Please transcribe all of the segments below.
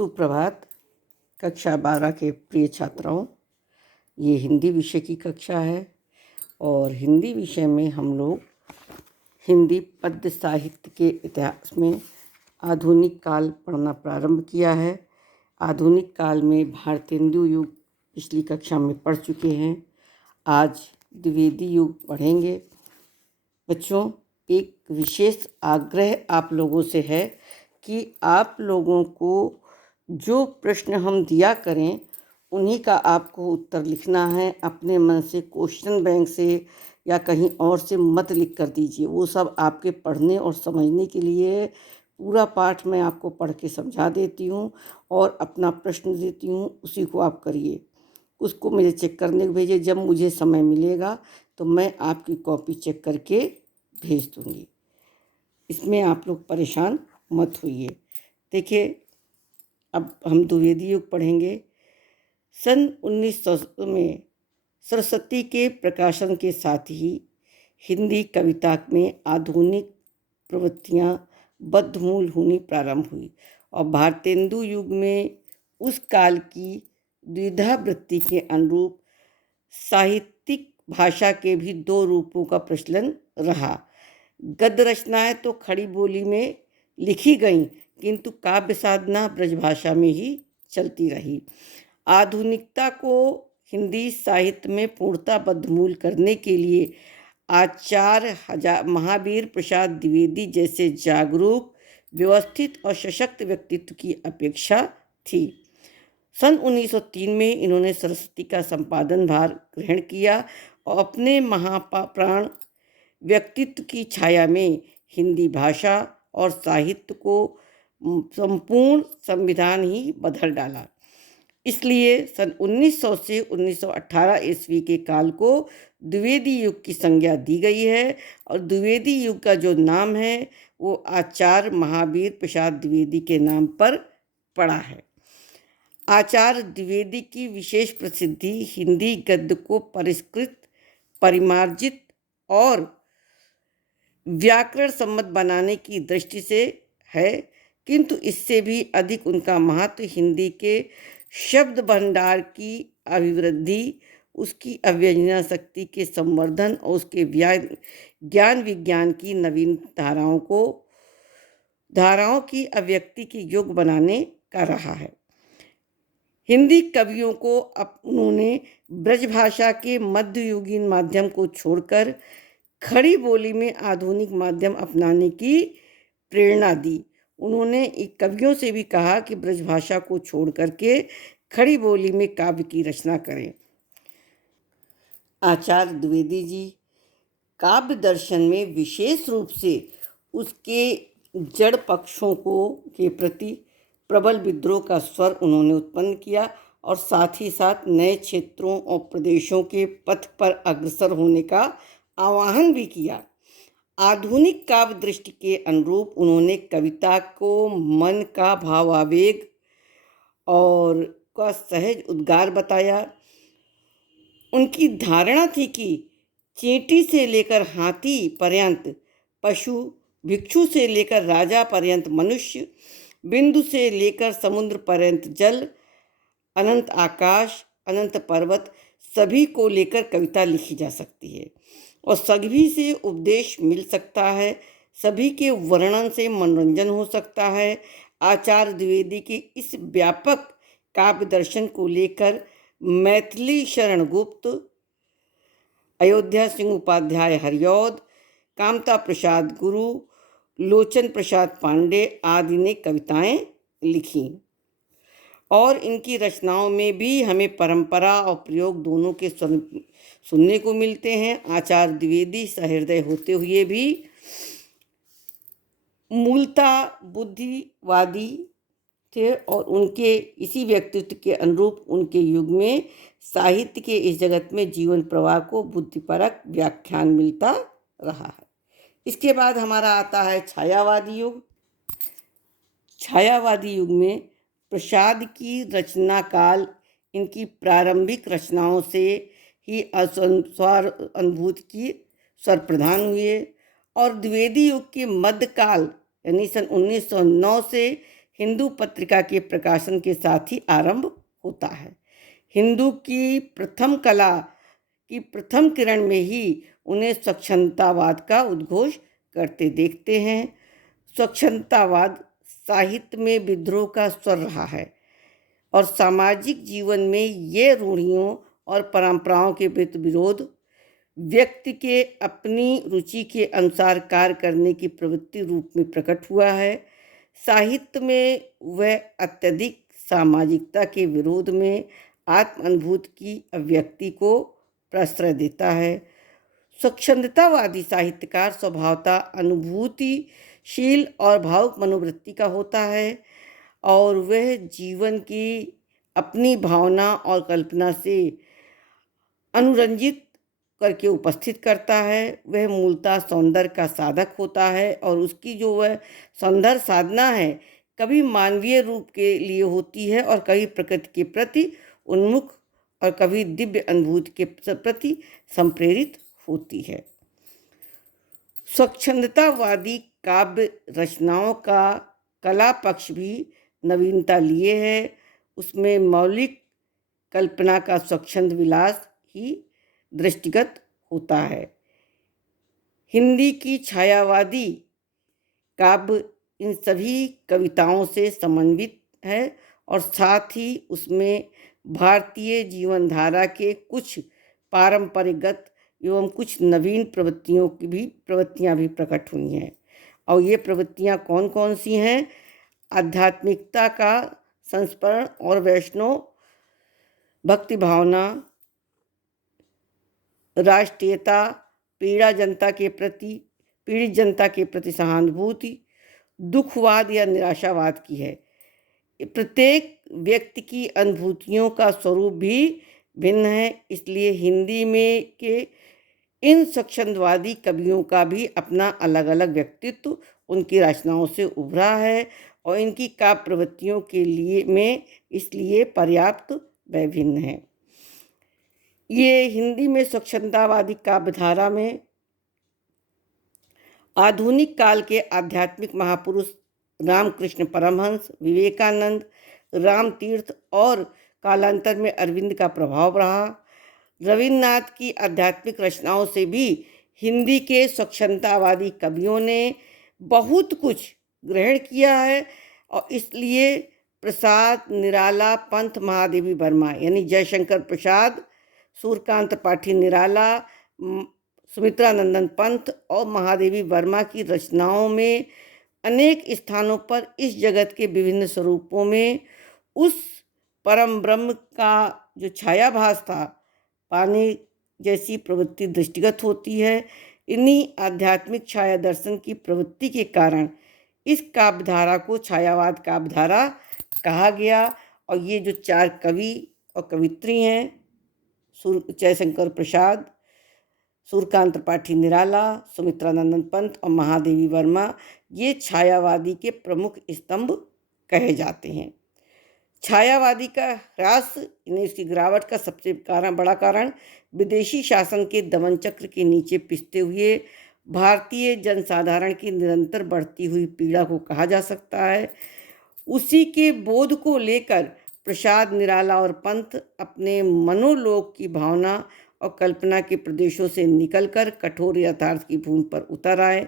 सुप्रभात। कक्षा 12 के प्रिय छात्राओं, ये हिंदी विषय की कक्षा है और हिंदी विषय में हम लोग हिंदी पद्य साहित्य के इतिहास में आधुनिक काल पढ़ना प्रारंभ किया है। आधुनिक काल में भारतेंदु युग पिछली कक्षा में पढ़ चुके हैं। आज द्विवेदी युग पढ़ेंगे। बच्चों, एक विशेष आग्रह आप लोगों से है कि आप लोगों को जो प्रश्न हम दिया करें उन्हीं का आपको उत्तर लिखना है। अपने मन से क्वेश्चन बैंक से या कहीं और से मत लिख कर दीजिए। वो सब आपके पढ़ने और समझने के लिए। पूरा पाठ मैं आपको पढ़ के समझा देती हूँ और अपना प्रश्न देती हूँ, उसी को आप करिए। उसको मुझे चेक करने को भेजिए। जब मुझे समय मिलेगा तो मैं आपकी कॉपी चेक करके भेज दूँगी। इसमें आप लोग परेशान मत होइए। देखिए, अब हम द्विवेदी युग पढ़ेंगे। सन 1900 में सरस्वती के प्रकाशन के साथ ही हिंदी कविता में आधुनिक प्रवृत्तियाँ बद्धमूल होनी प्रारंभ हुई और भारतेंदु युग में उस काल की द्विधा वृत्ति के अनुरूप साहित्यिक भाषा के भी दो रूपों का प्रचलन रहा। गद्य रचनाएं तो खड़ी बोली में लिखी गईं, किंतु काव्य साधना ब्रजभाषा में ही चलती रही। आधुनिकता को हिंदी साहित्य में पूर्णतः बद्धमूल करने के लिए आचार्य महावीर प्रसाद द्विवेदी जैसे जागरूक, व्यवस्थित और सशक्त व्यक्तित्व की अपेक्षा थी। सन 1903 में इन्होंने सरस्वती का संपादन भार ग्रहण किया और अपने महाप्राण व्यक्तित्व की छाया में हिंदी भाषा और साहित्य को संपूर्ण संविधान ही बदल डाला। इसलिए सन 1900 से 1918 ईस्वी के काल को द्विवेदी युग की संज्ञा दी गई है और द्विवेदी युग का जो नाम है वो आचार्य महावीर प्रसाद द्विवेदी के नाम पर पड़ा है। आचार्य द्विवेदी की विशेष प्रसिद्धि हिंदी गद्य को परिष्कृत, परिमार्जित और व्याकरण सम्मत बनाने की दृष्टि से है, किंतु इससे भी अधिक उनका महत्व हिंदी के शब्द भंडार की अभिवृद्धि, उसकी अव्यंजना शक्ति के संवर्धन और उसके ज्ञान विज्ञान की नवीन धाराओं की अभिव्यक्ति की योग्य बनाने का रहा है। हिंदी कवियों को उन्होंने ब्रजभाषा के मध्ययुगीन माध्यम को छोड़कर खड़ी बोली में आधुनिक माध्यम अपनाने की प्रेरणा दी। उन्होंने कवियों से भी कहा कि ब्रजभाषा को छोड़ करके खड़ी बोली में काव्य की रचना करें। आचार्य द्विवेदी जी काव्य दर्शन में विशेष रूप से उसके जड़ पक्षों के प्रति प्रबल विद्रोह का स्वर उन्होंने उत्पन्न किया और साथ ही साथ नए क्षेत्रों और प्रदेशों के पथ पर अग्रसर होने का आह्वान भी किया। आधुनिक काव्य दृष्टि के अनुरूप उन्होंने कविता को मन का भावावेग और का सहज उद्गार बताया। उनकी धारणा थी कि चींटी से लेकर हाथी पर्यंत पशु, भिक्षु से लेकर राजा पर्यंत मनुष्य, बिंदु से लेकर समुद्र पर्यंत जल, अनंत आकाश, अनंत पर्वत, सभी को लेकर कविता लिखी जा सकती है और सभी से उपदेश मिल सकता है, सभी के वर्णन से मनोरंजन हो सकता है। आचार्य द्विवेदी के इस व्यापक काव्य दर्शन को लेकर मैथिली शरण गुप्त, अयोध्या सिंह उपाध्याय हरिऔध, कामता प्रसाद गुरु, लोचन प्रसाद पांडे आदि ने कविताएं लिखी और इनकी रचनाओं में भी हमें परंपरा और प्रयोग दोनों के सुनने को मिलते हैं। आचार्य द्विवेदी सहृदय होते हुए भी मूलतः बुद्धिवादी थे और उनके इसी व्यक्तित्व के अनुरूप उनके युग में साहित्य के इस जगत में जीवन प्रवाह को बुद्धिपरक व्याख्यान मिलता रहा है। इसके बाद हमारा आता है छायावादी युग। छायावादी युग में प्रसाद की रचना काल इनकी प्रारंभिक रचनाओं से ही अस्वार अनुभूति की स्वर प्रधान हुए और द्विवेदी युग के मध्यकाल यानी सन 1909 से हिंदू पत्रिका के प्रकाशन के साथ ही आरंभ होता है। हिंदू की प्रथम कला की प्रथम किरण में ही उन्हें स्वच्छंदतावाद का उद्घोष करते देखते हैं। स्वच्छंदतावाद साहित्य में विद्रोह का स्वर रहा है और सामाजिक जीवन में ये रूढ़ियों और परंपराओं के विरोध, व्यक्ति के अपनी रुचि के अनुसार कार्य करने की प्रवृत्ति रूप में प्रकट हुआ है। साहित्य में वह अत्यधिक सामाजिकता के विरोध में आत्म अनुभूति की अभिव्यक्ति को प्रश्रय देता है। स्वच्छंदतावादी साहित्यकार स्वभावतः अनुभूतिशील और भावुक मनोवृत्ति का होता है और वह जीवन की अपनी भावना और कल्पना से अनुरंजित करके उपस्थित करता है। वह मूलतः सौंदर्य का साधक होता है और उसकी जो वह सौंदर्य साधना है कभी मानवीय रूप के लिए होती है और कभी प्रकृति के प्रति उन्मुख और कभी दिव्य अनुभूति के प्रति संप्रेरित होती है। स्वच्छंदतावादी काव्य रचनाओं का कला पक्ष भी नवीनता लिए है। उसमें मौलिक कल्पना का स्वच्छंद विलास ही दृष्टिगत होता है। हिंदी की छायावादी काव्य इन सभी कविताओं से समन्वित है और साथ ही उसमें भारतीय जीवन धारा के कुछ पारंपरिकगत एवं कुछ नवीन प्रवृत्तियां भी प्रकट हुई हैं। और ये प्रवृत्तियां कौन कौन सी हैं? आध्यात्मिकता का संस्मरण और वैष्णव भक्ति भावना, राष्ट्रीयता, पीड़ित जनता के प्रति सहानुभूति, दुखवाद या निराशावाद की है। प्रत्येक व्यक्ति की अनुभूतियों का स्वरूप भी भिन्न है, इसलिए हिंदी में के इन स्वच्छंदवादी कवियों का भी अपना अलग अलग व्यक्तित्व उनकी रचनाओं से उभरा है और इनकी काव्य प्रवृत्तियों के लिए में इसलिए पर्याप्त वैभिन्न है। ये हिंदी में स्वच्छंदतावादी काव्यधारा में आधुनिक काल के आध्यात्मिक महापुरुष रामकृष्ण परमहंस, विवेकानंद, रामतीर्थ और कालांतर में अरविंद का प्रभाव रहा। रविन्द्रनाथ की आध्यात्मिक रचनाओं से भी हिंदी के स्वच्छंदतावादी कवियों ने बहुत कुछ ग्रहण किया है और इसलिए प्रसाद, निराला, पंत, महादेवी वर्मा यानी जयशंकर प्रसाद, सूर्यकांत पाठी निराला, सुमित्रानंदन पंत और महादेवी वर्मा की रचनाओं में अनेक स्थानों पर इस जगत के विभिन्न स्वरूपों में उस परम ब्रह्म का जो छायाभास था पाने जैसी प्रवृत्ति दृष्टिगत होती है। इन्हीं आध्यात्मिक छाया दर्शन की प्रवृत्ति के कारण इस काव्यधारा को छायावाद काव्यधारा कहा गया। और ये जो चार कवि और कवित्री हैं, जयशंकर प्रसाद, सूर्यकांत पाठी निराला, सुमित्रानंदन पंत और महादेवी वर्मा, ये छायावादी के प्रमुख स्तंभ कहे जाते हैं। छायावादी का ह्रास यानी इसकी गिरावट का सबसे बड़ा कारण विदेशी शासन के दमन चक्र के नीचे पिसते हुए भारतीय जनसाधारण की निरंतर बढ़ती हुई पीड़ा को कहा जा सकता है। उसी के बोध को लेकर प्रसाद, निराला और पंत अपने मनोलोक की भावना और कल्पना के प्रदेशों से निकलकर कठोर यथार्थ की भूमि पर उतर आए।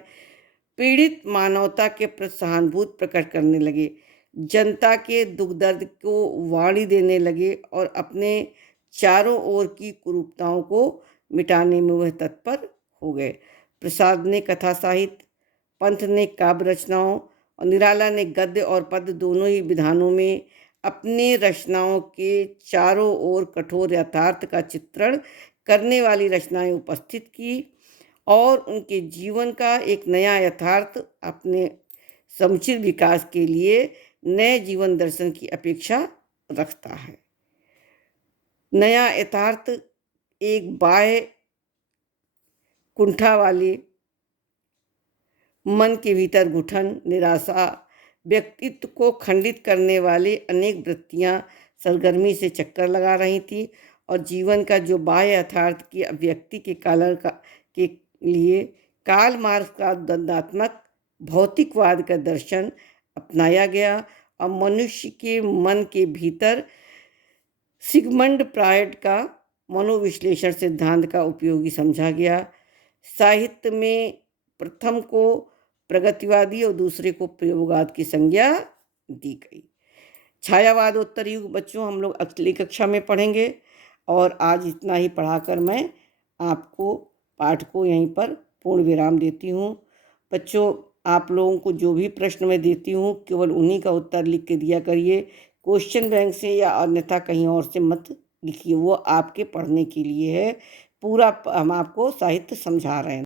पीड़ित मानवता के प्रति सहानुभूति प्रकट करने लगे, जनता के दुख दर्द को वाणी देने लगे और अपने चारों ओर की कुरूपताओं को मिटाने में वह तत्पर हो गए। प्रसाद ने कथा साहित्य, पंत ने काव्य रचनाओं और निराला ने गद्य और पद्य दोनों ही विधानों में अपने रचनाओं के चारों ओर कठोर यथार्थ का चित्रण करने वाली रचनाएं उपस्थित की और उनके जीवन का एक नया यथार्थ अपने समुचित विकास के लिए नए जीवन दर्शन की अपेक्षा रखता है। नया यथार्थ एक बाह्य कुंठा वाले मन के भीतर घुटन, निराशा, व्यक्तित्व को खंडित करने वाले अनेक वृत्तियां सरगर्मी से चक्कर लगा रही थी और जीवन का जो बाह्य यथार्थ की अभिव्यक्ति के लिए कार्ल मार्क्स का द्वंद्वात्मक भौतिकवाद का दर्शन अपनाया गया और मनुष्य के मन के भीतर सिगमंड फ्रॉयड का मनोविश्लेषण सिद्धांत का उपयोगी समझा गया। साहित्य में प्रथम को प्रगतिवादी और दूसरे को प्रयोगवाद की संज्ञा दी गई। छायावादोत्तर युग बच्चों हम लोग अगली कक्षा में पढ़ेंगे, और आज इतना ही पढ़ाकर मैं आपको पाठ को यहीं पर पूर्ण विराम देती हूँ। बच्चों, आप लोगों को जो भी प्रश्न मैं देती हूँ केवल उन्हीं का उत्तर लिख के दिया करिए। क्वेश्चन बैंक से या अन्यथा कहीं और से मत लिखिए, वो आपके पढ़ने के लिए है। पूरा हम आपको साहित्य समझा रहे हैं।